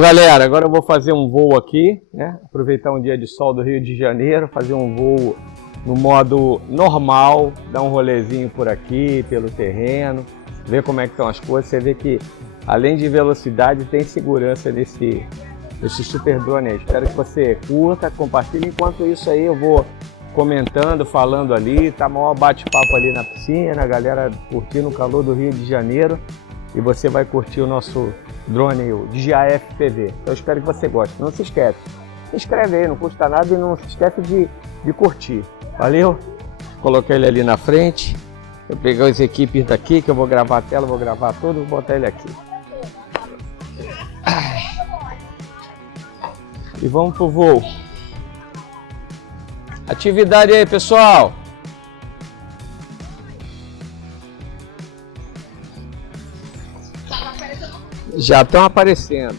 Bom, galera, agora eu vou fazer um voo aqui, né? Aproveitar um dia de sol do Rio de Janeiro, fazer um voo no modo normal, dar um rolezinho por aqui, pelo terreno, ver como é que estão as coisas. Você vê que, além de velocidade, tem segurança nesse super drone aí. Espero que você curta, compartilhe. Enquanto isso aí, eu vou comentando, falando ali, tá maior bate-papo ali na piscina, a galera curtindo o calor do Rio de Janeiro. E você vai curtir o nosso drone, o DJI FPV. Então eu espero que você goste. Não se esquece, se inscreve aí, não custa nada, e não se esquece de curtir. Valeu? Coloquei ele ali na frente. Eu peguei as equipes daqui, que eu vou gravar a tela, vou gravar tudo, vou botar ele aqui. E vamos pro voo. Atividade aí, pessoal. Já estão aparecendo.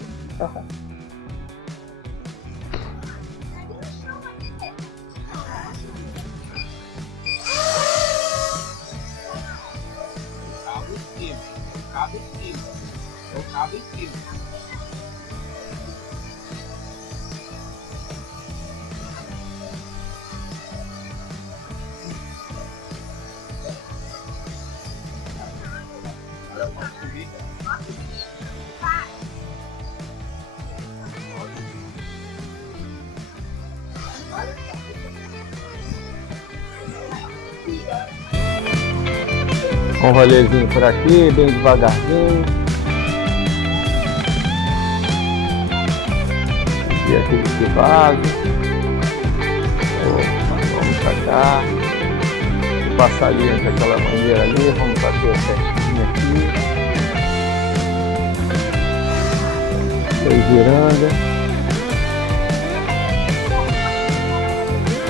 Um rolezinho por aqui, bem devagarzinho. E aqui de vaso. Vamos pra cá. Vou passar ali daquela maneira ali, vamos bater o testinho aqui. Dois girando.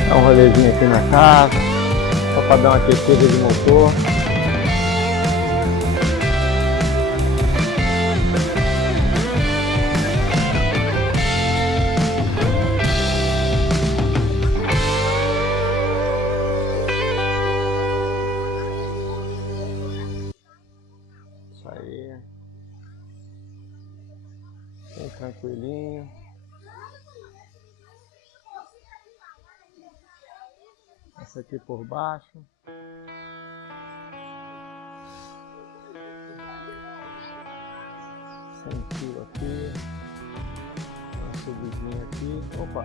Dá um rolezinho aqui na casa, só para dar uma aquecida de motor. Isso aí. Bem tranquilinho. Essa aqui por baixo. Sem fio aqui. Uma subidinha aqui. Opa!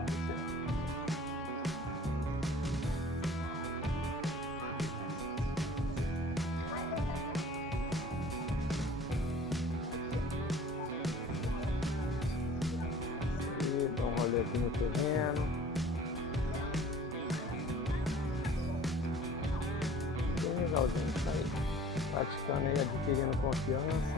E dá um rolê aqui no terreno. Legalzinho, tá aí, praticando aí, adquirindo confiança.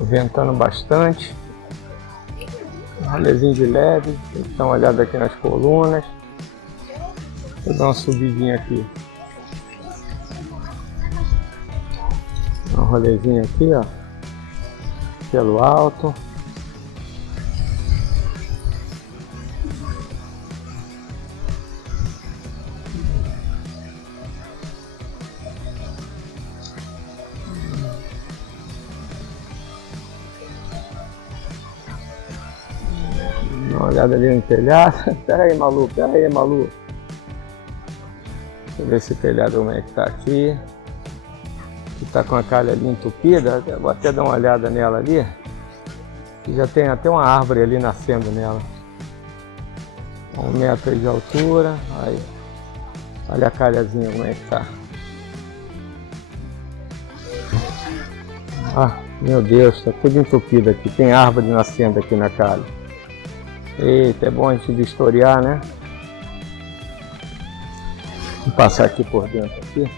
Ventando bastante. Um rolezinho de leve, tem que dar uma olhada aqui nas colunas. Vou dar uma subidinha aqui. Um rolezinho aqui, ó, pelo alto. Dá uma olhada ali no telhado. Pera aí, Malu, pera aí, Malu. Deixa eu ver esse telhado como é que tá aqui. Que tá com a calha ali entupida, vou até dar uma olhada nela ali, que já tem até uma árvore ali nascendo nela. 1 metro de altura, aí, olha a calhazinha como é que tá. Ah, meu Deus, tá tudo entupido aqui, tem árvore nascendo aqui na calha. Eita, é bom a gente vistoriar, né? Vou passar aqui por dentro aqui.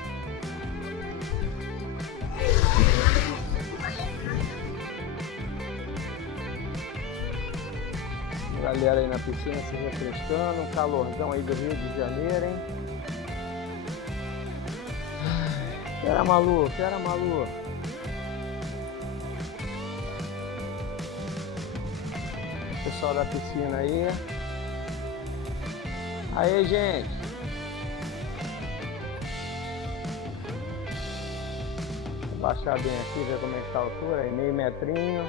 Galera aí na piscina se refrescando, um calorzão aí do Rio de Janeiro, hein? Pera, Malu, pera, Malu. pessoal da piscina aí. Aí, gente. Vou baixar bem aqui, ver como é que tá a altura. Aí, meio metrinho.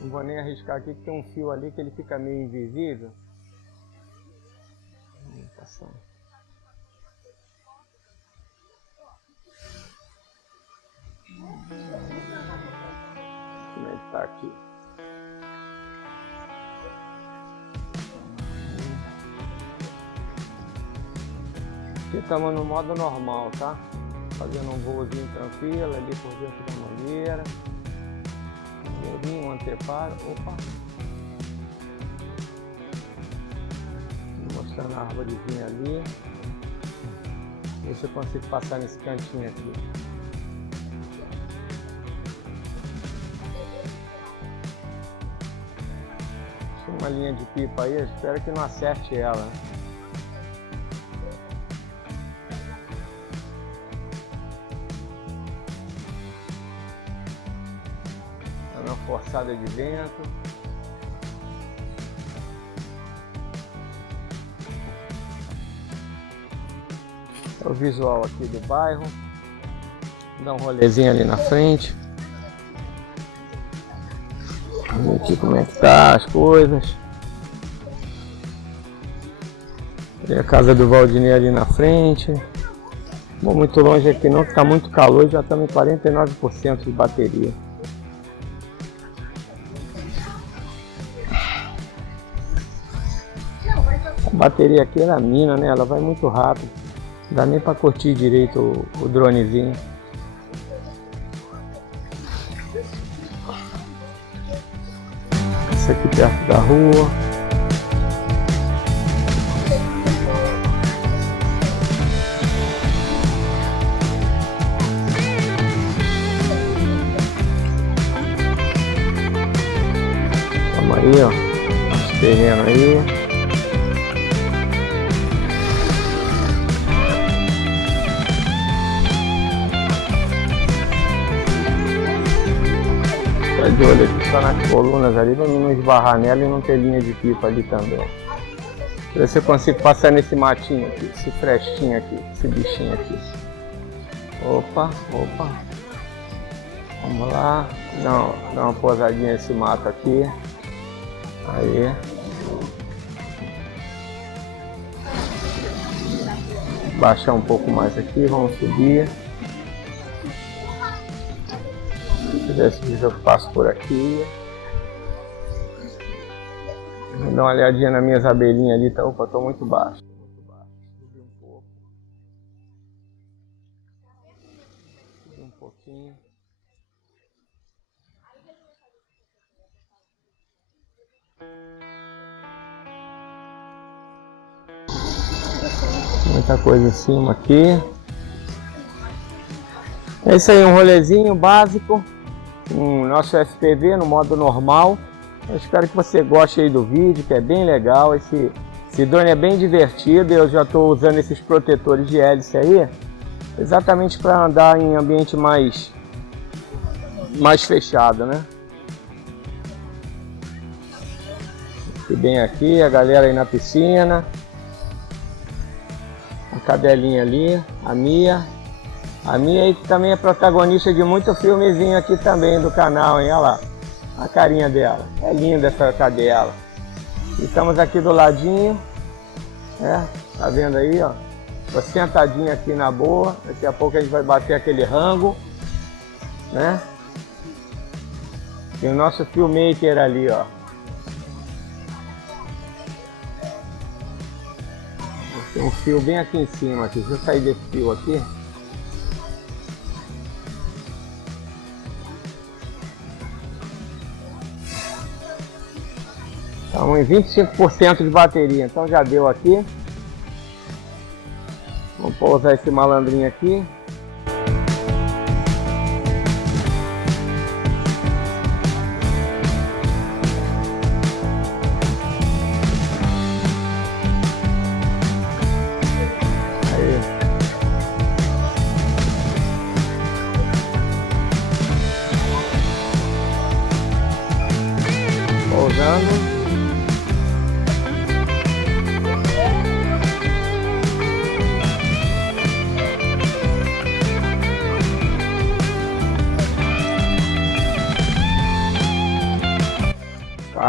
Não vou nem arriscar aqui, que tem um fio ali que ele fica meio invisível. Passando. Como é que tá aqui? Aqui estamos no modo normal, tá? Fazendo um voozinho tranquilo ali por dentro da mangueira. Um anteparo. Opa! Mostrando a árvorezinha ali. Ver se eu consigo passar nesse cantinho aqui. Tem uma linha de pipa aí, eu espero que não acerte ela. Dá uma forçada de vento. É o visual aqui do bairro. Dá um rolezinho ali na frente. Ver aqui como é que tá as coisas. Tem a casa do Valdinei ali na frente. Não vou muito longe aqui não, que tá muito calor, já estamos em 49% de bateria. A bateria aqui é da mina, né? Ela vai muito rápido. Não dá nem para curtir direito o dronezinho. Esse aqui perto da rua. Vamos aí, ó. Esse terreno aí. De olho aqui só nas colunas ali, pra não esbarrar nela e não ter linha de pipa ali também. Ver se eu consigo passar nesse matinho aqui, esse frestinho aqui, esse bichinho aqui. Opa, opa. Vamos lá. Dá uma pousadinha nesse mato aqui. Aí. Baixar um pouco mais aqui, vamos subir. Desse vídeo eu passo por aqui. Vou dar uma olhadinha nas minhas abelhinhas ali, tá? Opa, tô muito baixo. Subir um pouco. Subir um pouquinho. Muita coisa em cima aqui. É isso aí, um rolezinho básico. Nosso FPV no modo normal. Eu espero que você goste aí do vídeo, que é bem legal. Esse drone é bem divertido. Eu já estou usando esses protetores de hélice aí, exatamente para andar em ambiente mais fechado, né? E bem aqui, a galera aí na piscina. A cadelinha ali, a Mia. A Mia aí que também é protagonista de muito filmezinho aqui também do canal, hein? Olha lá, a carinha dela. É linda essa cadela. E estamos aqui do ladinho, né? Tá vendo aí, ó? Tô sentadinho aqui na boa. Daqui a pouco a gente vai bater aquele rango, né? E o nosso filmmaker ali, ó. Tem um fio bem aqui em cima, aqui. Deixa eu sair desse fio aqui. Estamos em 25% de bateria, então já deu aqui. Vamos pousar esse malandrinho aqui.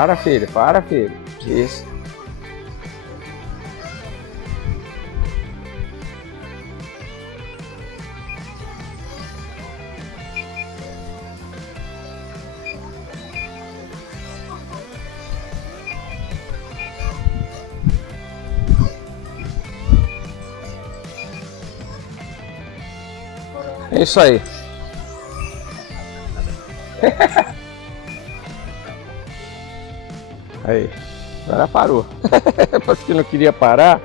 Para, filho, para, filho. Isso. É isso aí. Aí, agora parou. Você que não queria parar.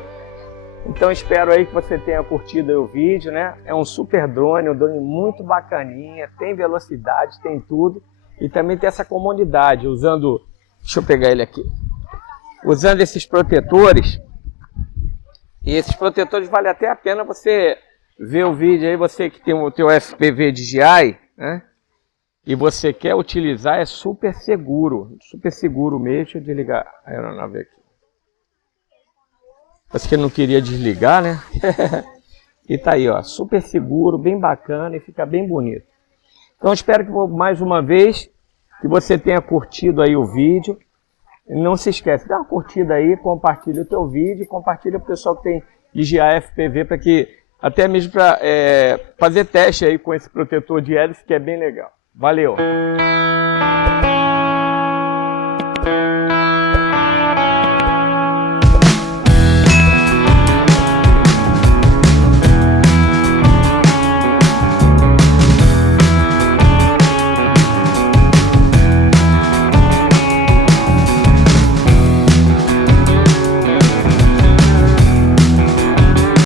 Então espero aí que você tenha curtido aí o vídeo, né? É um super drone, um drone muito bacaninha, tem velocidade, tem tudo. E também tem essa comodidade, usando... Deixa eu pegar ele aqui. Usando esses protetores. E esses protetores vale até a pena você ver o vídeo aí, você que tem o teu FPV DJI, né? E você quer utilizar, é super seguro mesmo. Deixa eu desligar a aeronave aqui. Você que não queria desligar, né? E tá aí, ó, super seguro, bem bacana e fica bem bonito. Então espero que mais uma vez que você tenha curtido aí o vídeo. Não se esquece, dá uma curtida aí, compartilha o teu vídeo, compartilha para o pessoal que tem DJI FPV, para que até mesmo para fazer teste aí com esse protetor de hélice, que é bem legal. Valeu!